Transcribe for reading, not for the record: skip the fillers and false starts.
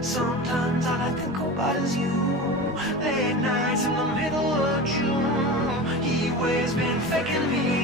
Sometimes all I think about is you. Late nights in the middle of June. He always been faking me